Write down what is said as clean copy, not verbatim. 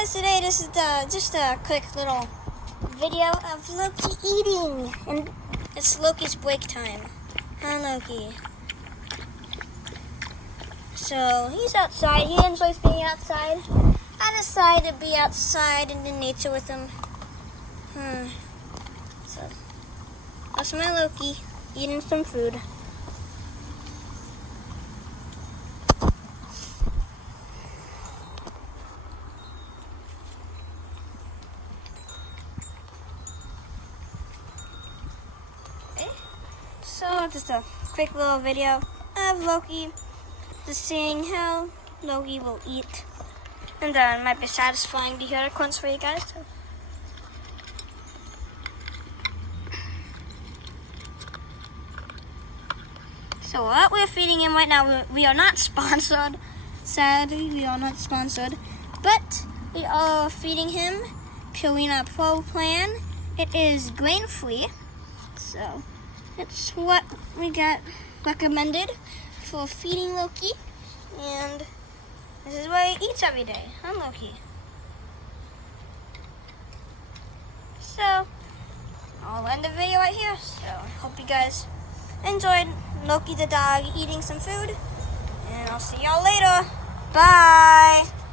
guys, today this is just a quick little video of Loki eating, and it's Loki's break time. Huh, Loki? So he's outside. He enjoys being outside. I decided to be outside in the nature with him. So that's my Loki eating some food. So just a quick little video of Loki, just seeing how Loki will eat, and it might be satisfying to hear the crunch for you guys. So what we're feeding him right now, we are not sponsored. Sadly, we are not sponsored, but we are feeding him Purina Pro plan. It is grain-free, so it's what we got recommended for feeding Loki, and this is what he eats every day, huh, Loki? So I'll end the video right here. So I hope you guys enjoyed Loki the dog eating some food, and I'll see y'all later. Bye.